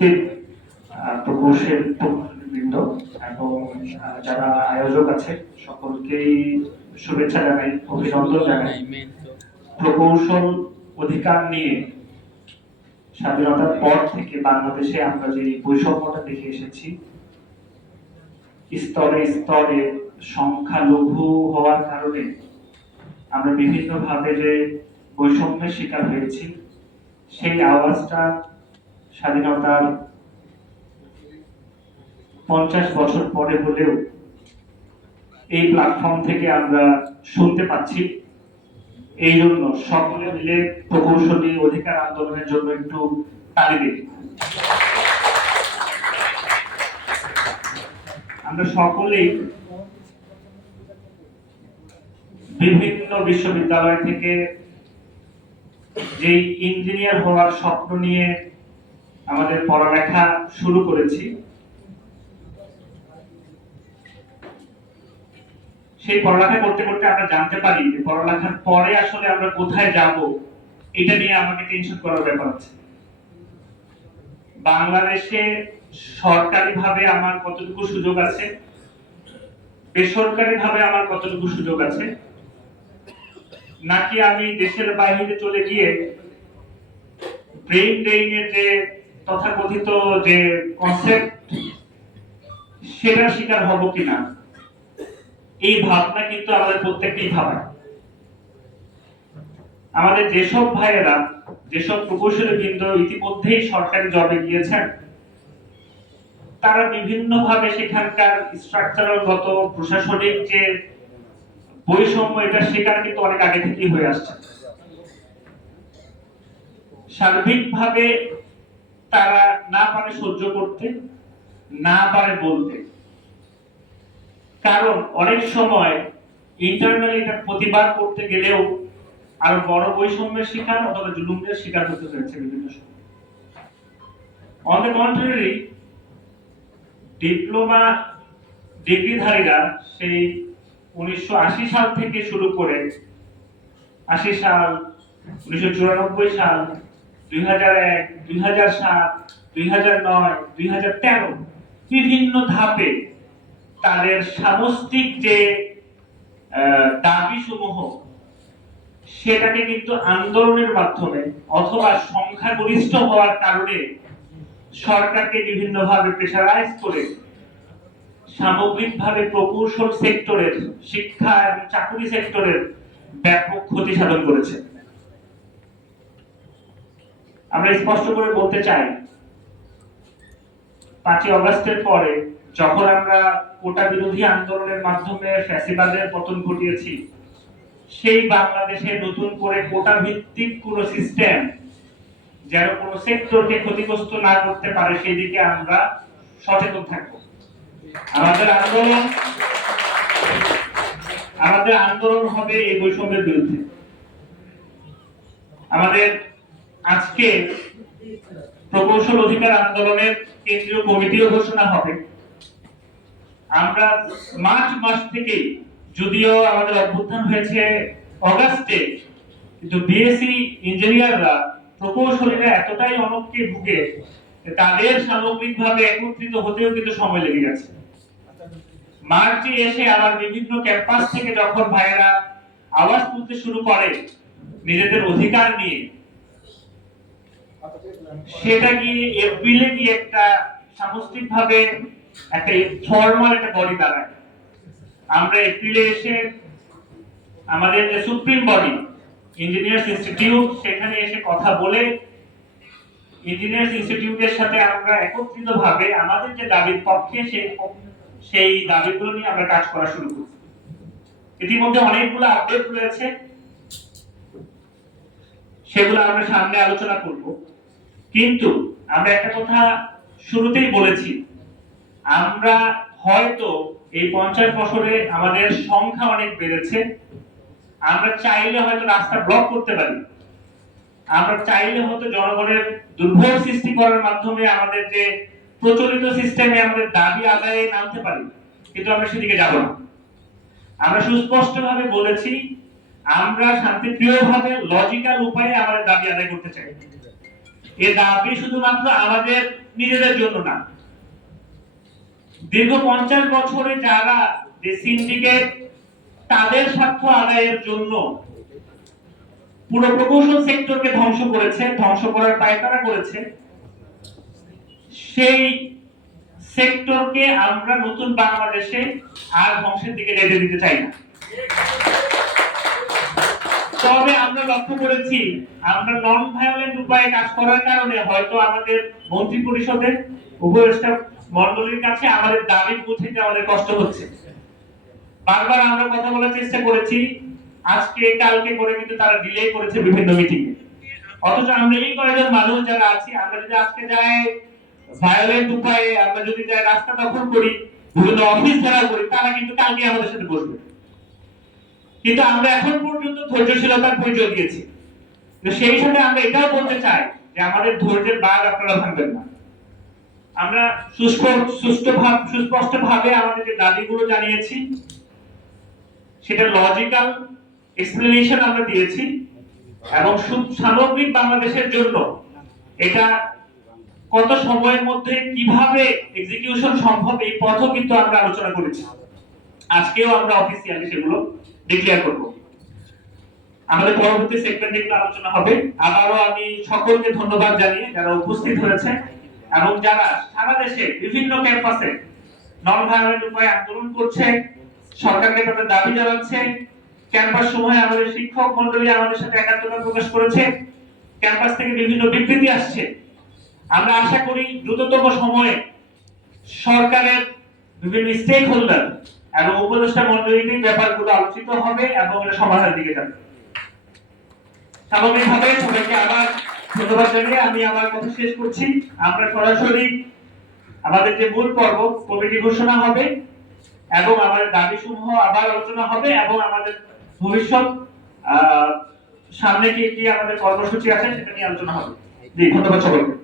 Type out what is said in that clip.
উপস্থিত প্রকৌশলীবৃন্দ এবং যারা আয়োজক আছে সকলকেই শুভেচ্ছা জানাই, অভিনন্দন জানাই। প্রকৌশল অধিকার নিয়ে স্বাধীনতার পর থেকে বাংলাদেশে আমরা যে বৈষম্যটা দেখে এসেছি, স্তরে স্তরে সংখ্যালঘু হওয়ার কারণে আমরা বিভিন্ন ভাবে যে বৈষম্যের শিকার হয়েছি, সেই আওয়াজটা স্বাধীনতার 50 বছর পরে হলেও এই প্ল্যাটফর্ম থেকে আমরা শুনতে পাচ্ছি। এই জন্য সকলে মিলে প্রকৌশলী অধিকার আন্দোলনের জন্য একটু তালি দিই। আমরা সকলেই বিভিন্ন বিশ্ববিদ্যালয় থেকে যে ইঞ্জিনিয়ার হওয়ার স্বপ্ন নিয়ে আমাদের পড়ালেখা শুরু করেছি, সেই পড়ালেখা করতে করতে আমরা জানতে পারি যে পড়ালেখার পরে আসলে আমরা কোথায় যাব, এটা নিয়ে আমাকে টেনশন করার ব্যাপার আছে। বাংলাদেশে সরকারি ভাবে আমার কতটুকু সুযোগ আছে, বেসরকারি ভাবে আমার কতটুকু সুযোগ আছে, নাকি আমি দেশের বাইরে চলে গিয়ে ব্রেইন ড্রেইনের যে তথাকথিত যে কনসেপ্ট, সেটার শিকার হব কিনা, এই ভাবনা কিন্তু আমাদের প্রত্যেককেই ভাবায়। আমাদের যেসব ভাইয়েরা, যেসব প্রকৌশলী বৃন্দ ইতিমধ্যেই সরকারি জবে গিয়েছেন, তারা বিভিন্ন ভাবে সেখানকার স্ট্রাকচারালগত প্রশাসনিক যে বৈষম্য, এটা শিকার কিন্তু অনেক আগে থেকেই হয়ে আসছে। সার্বিকভাবে তারা না পারে সহ্য করতে, না পারে বলতে, কারণ অনেক সময় ইন্টারনালি এটা প্রতিবাদ করতে গেলেও আরো বড় বৈষম্যের শিকার অথবা জুলুমের শিকার হতে হয়েছে বিভিন্ন সময়। অন দ্য কন্ট্রারি, ডিপ্লোমা ডিগ্রিধারীরা সেই 1980 সাল থেকে শুরু করে 80 সাল, 1994 সাল, 2001, 2007, 2009, 2013 বিভিন্ন ধাপে তাদের সামষ্টিক যে দাবি সমূহ, সেটাকে কিন্তু আন্দোলনের মাধ্যমে অথবা সংখ্যাগরিষ্ঠ হওয়ার কারণে সরকারকে বিভিন্ন ভাবে প্রেসারাইজ করে সামগ্রিকভাবে প্রকৌশল সেক্টরের, শিক্ষা এবং চাকরি সেক্টরের ব্যাপক ক্ষতি সাধন করেছে। আমরা স্পষ্ট করে বলতে চাই, 5ই আগস্টের পরে যখন আমরা কোটা বিরোধী আন্দোলনের মাধ্যমে ফ্যাসিবাদের পতন ঘটিয়েছি, সেই বাংলাদেশে নতুন করে কোটা ভিত্তিক কোন সিস্টেম যেন কোন সেক্টরকে ক্ষতিগ্রস্ত না করতে পারে, সেই দিকে আমরা সচেতন থাকবো। আমাদের আন্দোলন হবে এই বৈষম্যের বিরুদ্ধে। আমাদের আজকে প্রকৌশল অধিকার আন্দোলনের কেন্দ্রীয় কমিটিও ঘোষণা হবে। আমরা মার্চ মাস থেকে, যদিও আমাদের অভ্যুত্থান হয়েছে অগাস্টে, কিন্তু বিএসসি ইঞ্জিনিয়াররা, প্রকৌশলীরা এতটাই অনক্কে ভুগে তাদের সামগ্রিকভাবে একত্রিত হতেও কিন্তু সময় লেগে গেছে। মার্চে এসে আবার বিভিন্ন ক্যাম্পাস থেকে যখন ভাইয়েরা আওয়াজ তুলতে শুরু করে নিজেদের অধিকার নিয়ে, সেটা গিয়ে এপ্রিলে গিয়ে একটা সামষ্টিকভাবে একটা ফর্মাল একটা বডি দাঁড়ায়। আমরা এপ্রিলে এসে আমাদের যে সুপ্রিম বডি ইঞ্জিনিয়ার্স ইনস্টিটিউট, সেখানে এসে কথা বলে ইঞ্জিনিয়ার্স ইনস্টিটিউটের সাথে আমরা একত্রিতভাবে আমাদের যে দাবির পক্ষে সেই দাবিগুলো নিয়ে আমরা কাজ করা শুরু করি। ইতিমধ্যে অনেকগুলো আপডেট রয়েছে, সেগুলো আমরা সামনে আলোচনা করব। কিন্তু আমরা একটা কথা শুরুতেই বলেছি, আমরা হয়তো এই 50 বছরে আমাদের সংখ্যা অনেক বেড়েছে, আমরা চাইলে হয়তো রাস্তা ব্লক করতে পারি, আমরা চাইলে হয়তো জনগণের দুর্ভোগ সৃষ্টি করার মাধ্যমে আমাদের যে প্রচলিত সিস্টেমে আমাদের দাবি আদায়ে নামতে পারি, কিন্তু আমরা সেদিকে যাব না। আমরা সুস্পষ্টভাবে বলেছি, আমরা শান্তিপ্রিয়ভাবে লজিক্যাল উপায়ে আমাদের দাবি আদায় করতে চাই। এই দাবি শুধুমাত্র আমাদের নিজেদের জন্য না, দীর্ঘ 50 বছরে যারা যে সিন্ডিকেট তাদের স্বার্থ আদায়ের জন্য পুরো প্রকৌশল সেক্টরকে ধ্বংস করেছে, ধ্বংস করার পায়তারা করেছে, সেই সেক্টরকে আমরা নতুন বাংলাদেশে আর ধ্বংসের দিকে যেতে দিতে চাই না। তবে আমরা লক্ষ্য করেছি আমরা নন ভায়োলেন্ট উপায়ে কাজ করার কারণে হয়তো আমাদের মন্ত্রী পরিষদের উপদেষ্টা মণ্ডলীর কাছে আমাদের দাবি পৌঁছাতে আমাদের কষ্ট হচ্ছে। বারবার আমরা কথা বলার চেষ্টা করেছি, আজকে কালকে করে কিন্তু তারা ডিলে করেছে বিভিন্ন মিটিং এ। অথচ আমরা এই কয়েকজন মানুষ যারা আছি, আমরা যদি আজকে যাই ভায়োলেন্ট উপায়ে, আমরা যদি যাই রাস্তা দখল করি, বিভিন্ন অফিস ঘেরাও করি, তারা কিন্তু কালকে আমাদের সাথে বসবে। কিন্তু আমরা এখন পর্যন্ত ধৈর্যশীলতার পরিচয় দিয়েছি। সেই সাথে আমরা এটাও বলতে চাই যে আমাদের ধৈর্যের বাঁধ আপনারা ভাঙবেন না। আমরা সুস্পষ্ট ভাবে আমাদের যে দাবিগুলো জানিয়েছি সেটা লজিক্যাল এক্সপ্লেনেশন আমরা দিয়েছি, এবং সামগ্রিক বাংলাদেশের জন্য এটা কত সময়ের মধ্যে কিভাবে এক্সিকিউশন সম্ভব এই পথও কিন্তু আমরা আলোচনা করেছি। আজকেও আমরা অফিসিয়ালি সেগুলো ডিক্লেয়ার করব। আমাদের পরবর্তী সেগমেন্টে এগুলো আলোচনা হবে। আবারও আমি সকলকে ধন্যবাদ জানিয়ে যারা উপস্থিত হয়েছে এবং যারা সারা দেশে বিভিন্ন ক্যাম্পাসে নন ভায়োলেন্ট উপায়ে আন্দোলন করছে, সরকারকে তাদের দাবি জানাচ্ছে, ক্যাম্পাস সমূহে আমাদের শিক্ষক মন্ডলী আমাদের সাথে একাত্মতা প্রকাশ করেছে, ক্যাম্পাস থেকে বিভিন্ন বিবৃতি আসছে। আমরা আশা করি দ্রুততম সময়ে সরকারের বিভিন্ন স্টেক হোল্ডার এবং উপদেষ্টা মন্ডলীতে ব্যাপারগুলো আলোচিত হবে এবং এটা সমাধানের দিকে যাবে। সামগ্রিকভাবে সবাইকে আবার ধন্যবাদ জানিয়ে আমি আমার কথা শেষ করছি। আমরা সরাসরি আমাদের যে মূল পর্ব কমিটি ঘোষণা হবে এবং আমাদের দাবি সমূহ আবার আলোচনা হবে এবং আমাদের ভবিষ্যৎ সামনে কি আমাদের কর্মসূচি আছে সেটা নিয়ে আলোচনা হবে। জি, ধন্যবাদ সবাইকে।